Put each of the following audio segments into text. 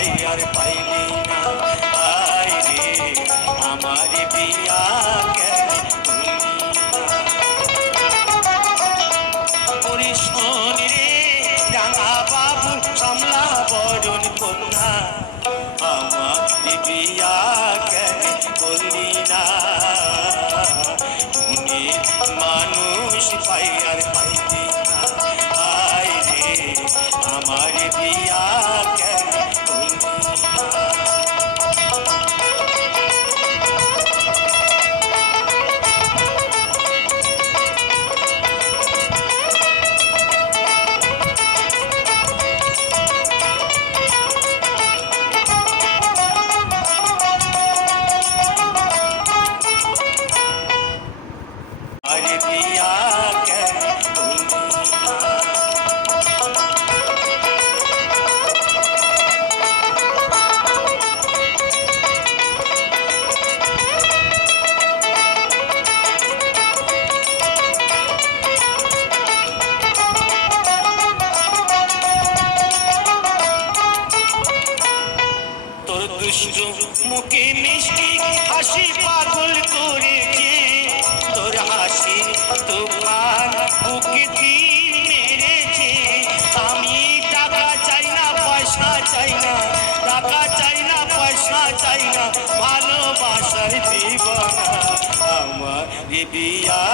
পাই আর pile হাসি পাগল করেছে। তোর হাসি তোমার বুকে দিন মেরেছে। আমি টাকা চাই না, পয়সা চাই না, টাকা চাই না, পয়সা চাই না। ভালোবাসার দিবানা আমার বিয়া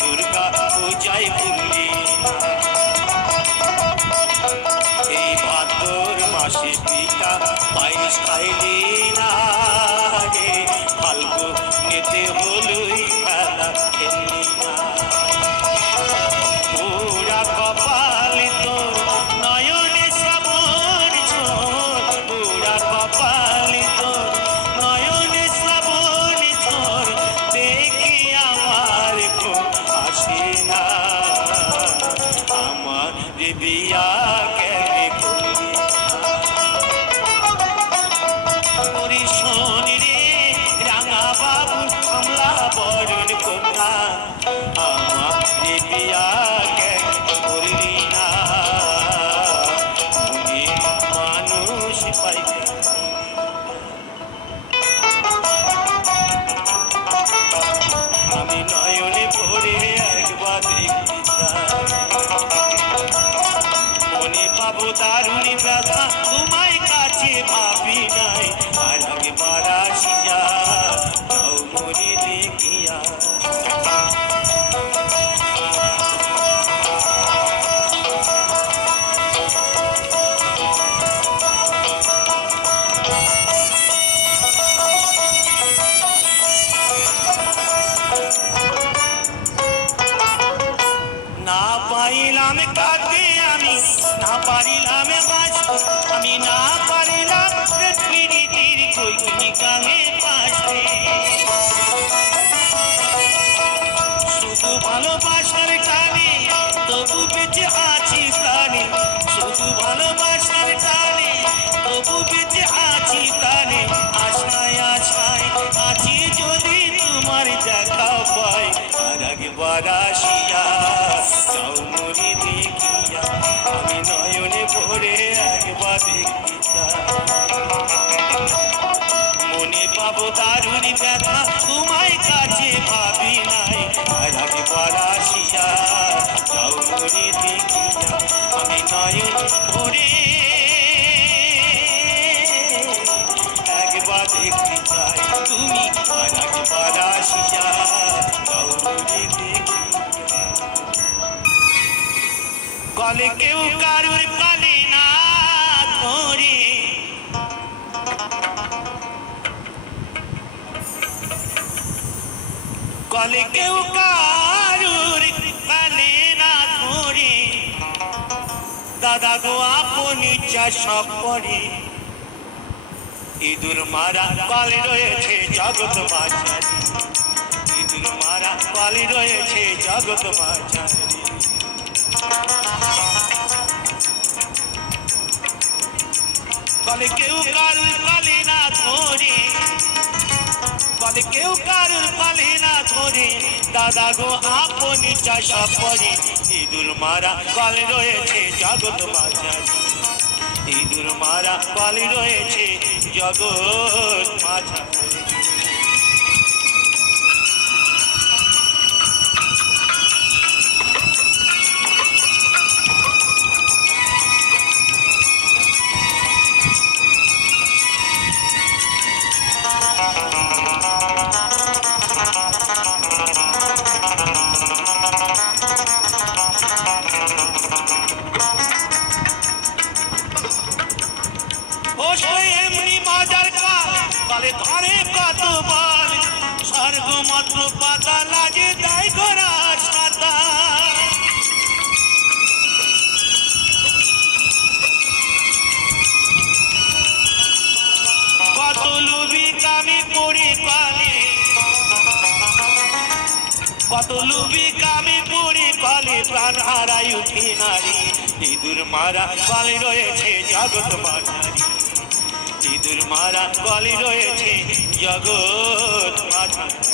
দুর্গা পূজায় ভুলি এই ভাদর মাসে পিতা পায়েস খাইলি। ভালোবাসার টানে, তবু বেঁচে আছি প্রাণে। শুধু ভালোবাসার টানে, তবু বেঁচে আছি প্রাণে। আশায় আশায় আছি যদি তোমার দেখা পাই। আর একবার আসিয়া মনে দেখিয়া আমি নয়নে ভরে একবার দেখতে কলে কেউ কারুর কলে না ধরে কলে কেউ কারুর কানে না ধরে দাদা গো আপনি চাষ করে। ইঁদুর মারা কলে রয়েছে জগৎ বাজারে ইঁদুর মারা কলে রয়েছে জগৎ বাজারে কলে কেউ কারুর কলে না ধরে বলে কেউ কারুর পালে না ধরে দাদা গো, আপনি চাষা পরে ইঁদুর মারা কল রয়েছে জগৎ বাজার ইঁদুর মারা কল রয়েছে জগৎ মাঝা পাতালে ধরে কতবার স্বর্গ মাত্র পাতা লাগে, তাই করা সাতা কত লুবি কামি পড়ে পালে। কত লুবি কামি পড়ে পালে, প্রাণ হারাই উঠি নারী। ইঁদুর মারা পালে রয়েছে জগৎ বাজারি ইঁদুর মারা বলি রয়েছে জগৎ মাঝারি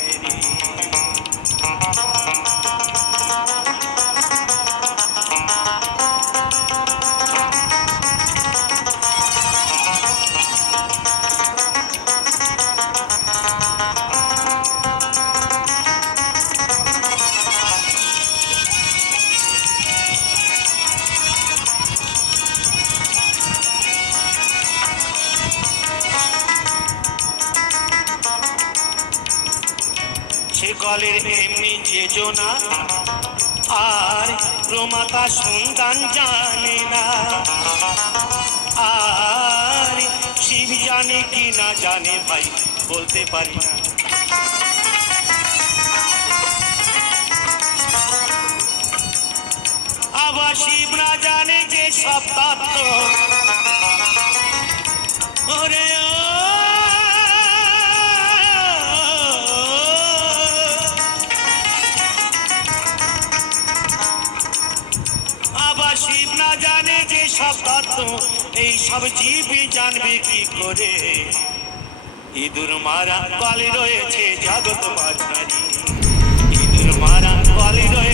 প্রমাতা সন্তান জানে না। আর শিব জানে কি না জানে ভাই, বলতে পারি না। আবার শিব না জানে যে সব তত্ত্ব ওরে ও সব জীবই জানবে কি করে? ইঁদুর মারা কলে রয়েছে জগৎ মাঝারি। ইঁদুর মারা কলে রয়েছে